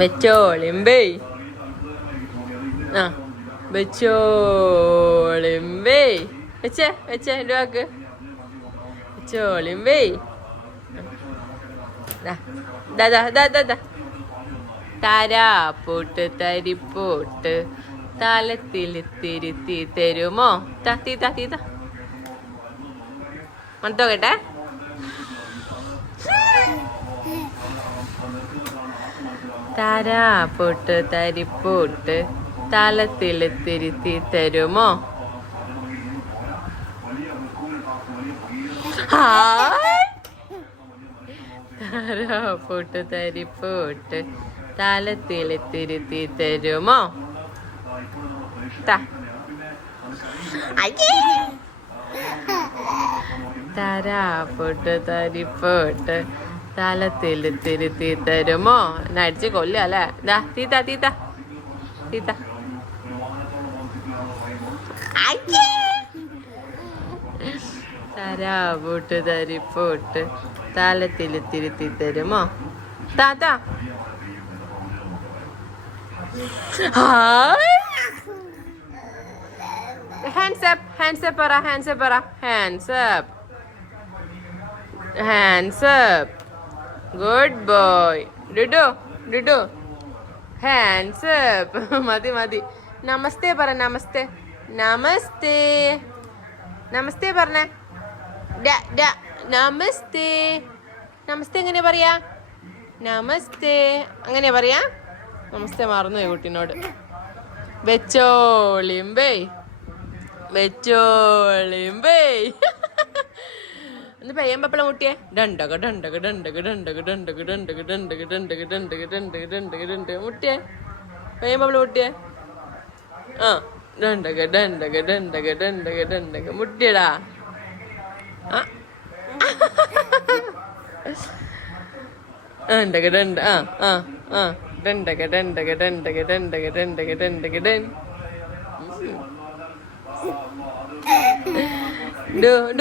വെച്ചോളിമ്പേ. ആ വെച്ചോളിമ്പേ. വെച്ചേ വെച്ചേ എൻ്റെ വാക്ക് വെച്ചോളിമ്പേ. താരാപ്പൂട്ട് തരിപ്പൂട്ട് താലത്തിൽ തിരുത്തി തരുമോ? തീത്ത തീത്ത മണത്തോകട്ടെ. താരാപ്പൂട്ട് തരിപ്പൂട്ട് താലത്തിൽ തിരുത്തി തരുമോ? താരാപ്പൂട്ട് തരിപ്പൂട്ട് താലത്തിൽ തിരുത്തി തരുമോ? താരാപ്പൂട്ട് തരിപ്പൂട്ട് താലത്തിൽ തിരുത്തി തരുമോ? എന്നെ അടിച്ച് കൊല്ലുക അല്ലേ? തീത്ത തീത്ത തീത്ത. താരാപ്പൂട്ട് തരിപ്പൂട്ട് താലത്തിൽ തിരുത്തി തരുമോ? താത്ത ഹാൻഡ്സ് അപ്പ് ഹാൻഡ്സ് അപ്പ് പറ ഹാൻഡ്സ് അപ്പ് പറ hands up hands up. Good boy. Ludo ludo hands up. മതി മതി. നമസ്തേ പറ നമസ്തേ നമസ്തേ നമസ്തേ പറഞ്ഞേ. നമസ്തേ നമസ്തേ എങ്ങനെയാ പറയാ? നമസ്തേ അങ്ങനെയാ പറയാ? നമസ്തേ മറന്നു പോയി കുട്ടീനോട്. വെച്ചോളിമ്പേ വെച്ചോളിമ്പേ. ഒന്ന് പെയ്യുമ്പപ്പള മുട്ടിയെ ഡണ്ടക ഡണ്ടക ഡണ്ടക ഡണ്ടക ഡണ്ടക ഡണ്ടക ഡണ്ടക ഡണ്ടക ഡണ്ടക ഡണ്ടക ഡണ്ടക ഡണ്ടക മുട്ടിയെ പെയ്യുമ്പപ്പള മുട്ടിയെ. ആ ഡണ്ടക ഡണ്ടക ഡണ്ടക ഡണ്ടക ഡണ്ടക മുട്ടിയടാ. ഡണ്ടക ഡണ്ട ആ ആ ആ ഡണ്ടക ഡണ്ടക ഡണ്ടക ഡണ്ടക ഡണ്ടക ഡണ്ടക ഡൻ.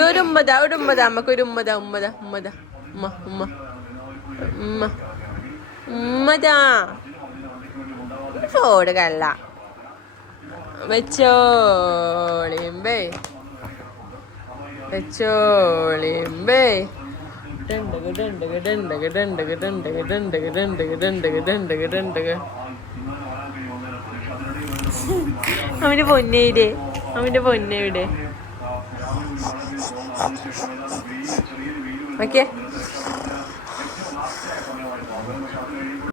ഒരു ഉമ്മത ഒരു ഉമ്മത അമ്മക്ക് ഒരു ഉമ്മത ഉമ്മത ഉമ്മത ഉമ്മ ഉമ്മ ഉമ്മ ഉമ്മതാ ഫോട് കള്ള. വെച്ചോളിമ്പേ വെച്ചോളിമ്പേ. ഡണ്ടക ഡണ്ടക ഡണ്ടക ഡണ്ടക ഡണ്ടക ഡണ്ടക ഡണ്ടക ഡണ്ടക ഡണ്ടക ഡണ്ടക. അവന്റെ പൊന്നയുടെ അവന്റെ പൊന്നയുടെ ഓക്കെ.